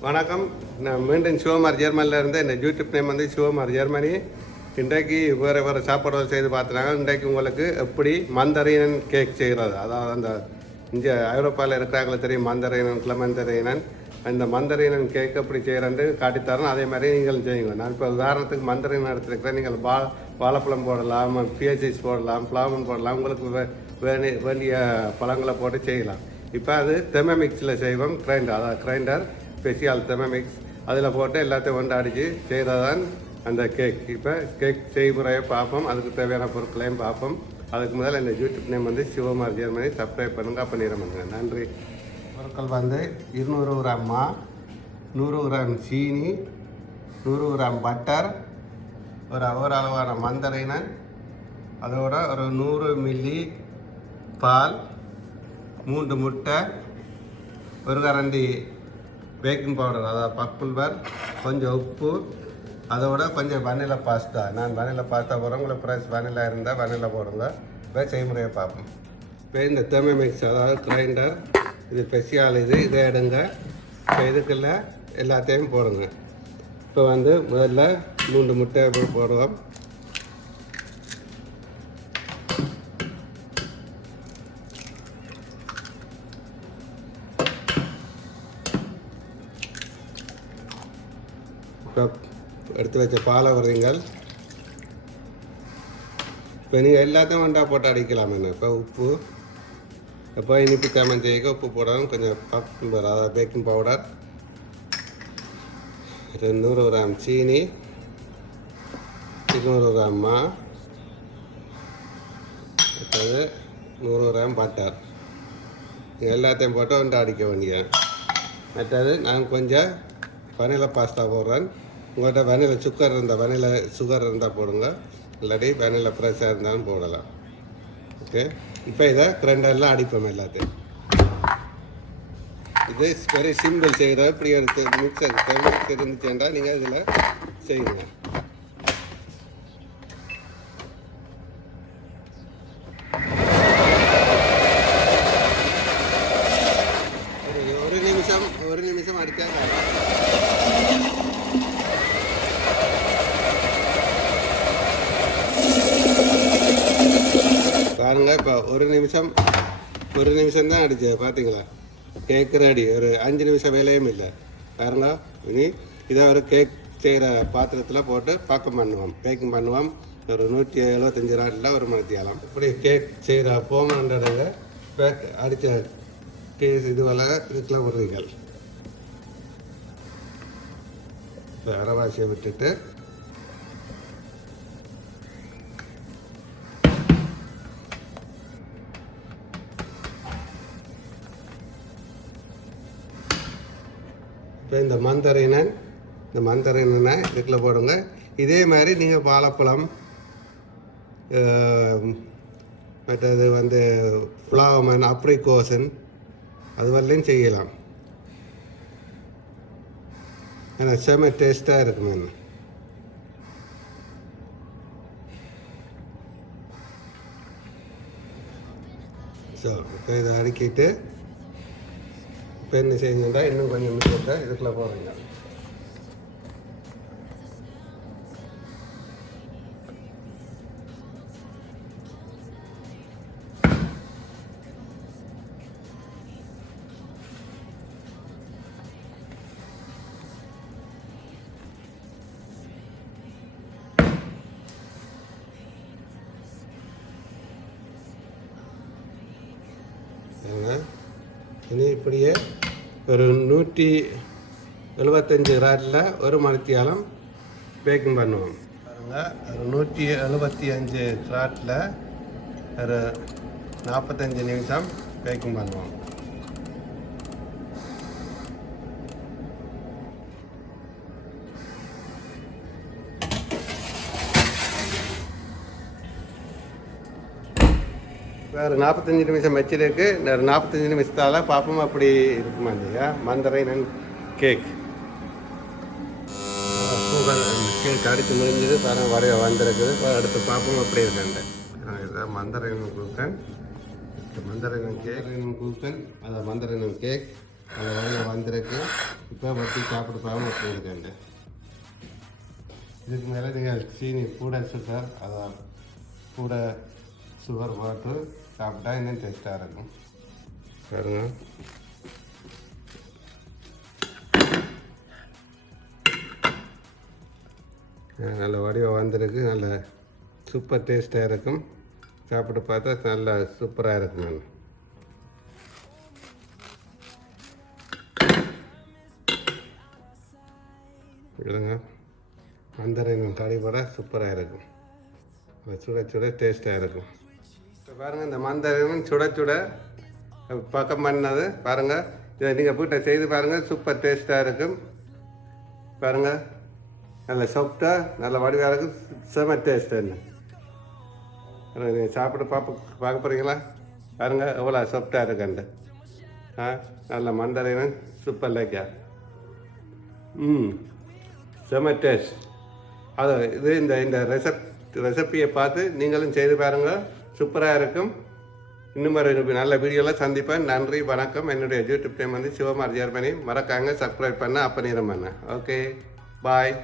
வணக்கம். நான் மீண்டும் சிவமார் ஜெர்மனியில் இருந்து இந்த யூடியூப் நேம் வந்து சிவமார் ஜெர்மனி. இன்றைக்கு வேறு வேறு சாப்பாடுகள் செய்து பார்த்துனாங்க இன்றைக்கு உங்களுக்கு எப்படி மந்தரையன் கேக் செய்கிறது? அதாவது அந்த இங்கே ஐரோப்பாவில் இருக்கிறாங்களே தெரியும் மந்தரையனன் கிளமந்தரையனன் அந்த மந்தரையனன் கேக் எப்படி செய்கிறேன்னு காட்டித்தரேன். அதே மாதிரி நீங்களும் செய்யுங்க. நான் இப்போ உதாரணத்துக்கு மந்தரையன் எடுத்துருக்கிறேன். நீங்கள் வா வாழைப்பழம் போடலாம் பிஎஸ்ஐஸ் போடலாம் பிளாமன் போடலாம். உங்களுக்கு வே- வேணி வேண்டிய பழங்களை போட்டு செய்யலாம். இப்போ அது தெமமிக்ஸில் செய்வோம். கிரைண்டர் அதாவது கிரைண்டர் ஸ்பெஷியல் தெமமிக்ஸ் அதில் போட்டு எல்லாத்தையும் ஒன்று அடித்து செய்கிறது தான் அந்த கேக் இப்போ கேக் செய்முறையை பார்ப்போம். அதுக்கு தேவையான பொருட்களையும் பார்ப்போம். அதுக்கு முதல்ல இந்த யூடியூப் நேம் வந்து சிவமார் ஜெர்மனி சப்ஸ்கிரைப் பண்ணுங்க. நன்றி. பொருட்கள் வந்து இருநூறு கிராம் மா நூறு கிராம் சீனி நூறு கிராம் பட்டர் ஒரு ஒரு அளவான மந்தரைனன் அதோட ஒரு நூறு மில்லி பால் மூன்று முட்டை ஒரு கரண்டி பேக்கிங் பவுடர் அதாவது பப்புல்வர் கொஞ்சம் உப்பு அதோட கொஞ்சம் வனிலா பாஸ்தா நான் வனிலா பாஸ்தா போடுறேன். உங்களுக்கு ஃப்ரெஷ் வனிலா இருந்தால் வனிலா போடுங்க. இப்போ செய்முறையை பார்ப்போம். இப்போ இந்த தேமை மிக்ஸ் அதாவது கிரைண்டர் இது ஸ்பெஷியல் இது இதை எடுங்க. இப்போ இதுக்குள்ள எல்லாத்தையும் போடுங்க. இப்போ வந்து முதல்ல மூன்று முட்டை போடுவோம். கப் எடுத்து வச்ச பாலை வர்றீங்கள் இப்போ நீங்கள் எல்லாத்தையும் ஒன்றா போட்டு அடிக்கலாம் என்ன? இப்போ உப்பு இப்போ இனிப்பு தேமன் செய்ய உப்பு போடணும். கொஞ்சம் பப்பு அதாவது பேக்கிங் பவுடர் நூறு கிராம் சீனி இருநூறு கிராம் மா. அடுத்தது நூறு கிராம் பட்டர் இது எல்லாத்தையும் போட்டு வண்டா அடிக்க வேண்டிய மற்றது நான் கொஞ்சம் பனில பாஸ்தா போடுறேன். உங்கள்கிட்ட வனிலா சுகர் இருந்தால் வனிலா சுகர் இருந்தால் போடுங்க. இல்லாட்டி வெனில ஃப்ரெஷ்ஷாக இருந்தாலும் போடலாம். ஓகே இப்போ இதை கிரைண்டர்லாம் அடிப்போம் எல்லாத்தையும். இது வெரி சிம்பிள் செய்கிற இப்படி ஒரு மிக்சர் மிக்சர் இருந்துச்சுன்றா நீங்கள் இதில் செய்யுங்க ஒரு ஒரு நிமிஷம் ஒரு நிமிஷம் அடித்தா பாருங்க இப்போ ஒரு நிமிஷம் ஒரு நிமிஷம் தான் அடிச்சு பார்த்தீங்களா கேக் ரெடி ஒரு அஞ்சு நிமிஷம் வேலையும் இல்லை. பாருங்க இனி இதை ஒரு கேக் செய்கிற பாத்திரத்தில் போட்டு பாக்கம் பண்ணுவோம். பேக்கிங் பண்ணுவோம். ஒரு நூற்றி எழுபத்தஞ்சு நாட்டில் ஒரு மணி இப்படி கேக் செய்கிற போமன்றதுங்க பேக் அடித்த கேஸ் இதுவெல்லாம் இதுக்கெல்லாம் விடுறீங்கள் இப்போ விட்டுட்டு இப்போ இந்த மந்தரைனன் இந்த மந்தரைனனை இதுக்குள்ள போடுங்க. இதே மாதிரி நீங்கள் வாழைப்பழம் மற்றது வந்து ஃப்ளாவமன் அப்ரிகோசன் அது வரலையும் செய்யலாம். ஏன்னா செம டேஸ்ட்டாக இருக்கும். என்ன ஸோ இப்போ இதை அடுக்கிட்டு இப்போ என்ன இன்னும் கொஞ்சம் மிச்சத்தை இதுக்குள்ள போடுறீங்க என்ன? இனி இப்படியே ஒரு நூற்றி எழுபத்தஞ்சு ராட்டில் ஒரு மணித்தியாலம் பேக்கிங் பண்ணுவோம். பாருங்க ஒரு நூற்றி எழுபத்தி அஞ்சு கிராட்டில் ஒரு நாற்பத்தஞ்சு நிமிஷம் பேக்கிங் பண்ணுவோம். வேறு நாற்பத்தஞ்சு நிமிஷம் வச்சிருக்கு இந்த நாற்பத்தஞ்சு நிமிஷத்தால் பார்ப்போம் அப்படி இருக்குமா இல்லையா? மந்தரைனன் கேக். பூக்கள் கேக் அடித்து முடிஞ்சது. பாருங்க வரைய வந்திருக்குது. அடுத்து பார்ப்போம் அப்படி இருக்கேன் இதான் மந்தரைனன் குழுக்கன் மந்தரைனன் கேக் குழுக்கன் அதை மந்தரைனன் கேக். அது வரைய வந்திருக்கு. இப்போ வட்டி சாப்பிட்டு அப்படி இருக்கேன் இதுக்கு மேலே நீங்கள் சீனி கூட சார் அதான் கூட சுகர் போட்டு சாப்பிட்டா இன்னும் டேஸ்ட்டாக இருக்கும். பாருங்க. நல்ல வடிவம் வந்திருக்கு. நல்ல சூப்பர் டேஸ்ட்டாக இருக்கும். சாப்பிட்டு பார்த்தா நல்லா சூப்பராக இருக்கும் நான் விடுங்க. மந்தரையும் கடிபட சூப்பராக இருக்கும். சுட சுட டேஸ்ட்டாக இருக்கும். பாருங்கள் இந்த மந்தரையும் சுட சுட பக்கம் பண்ணது. பாருங்கள் இதை நீங்கள் வீட்டை செய்து பாருங்கள் சூப்பர் டேஸ்ட்டாக இருக்கும். பாருங்கள் நல்ல சாஃப்டாக நல்ல வடிவாக இருக்கும். செம டேஸ்ட் என்ன? நீங்கள் சாப்பிட பார்ப்ப பார்க்க போகிறீங்களா பாருங்கள் எவ்வளோ சாஃப்டாக இருக்குண்டு ஆ நல்ல மந்தரையும் சூப்பர் லேக்கா ம் செம டேஸ்ட் அது இது இந்த இந்த ரெசப் ரெசிப்பியை பார்த்து நீங்களும் செய்து பாருங்கள் சூப்பராக இருக்கும். இன்னும் ஒரு நல்ல வீடியோவில் சந்திப்பேன். நன்றி வணக்கம். என்னுடைய யூடியூப் டைம் வந்து சிவமார் ஜெர்மனி. மறக்காங்க சப்ஸ்கிரைப் பண்ண அப்ப நீரம் பண்ண. Okay bye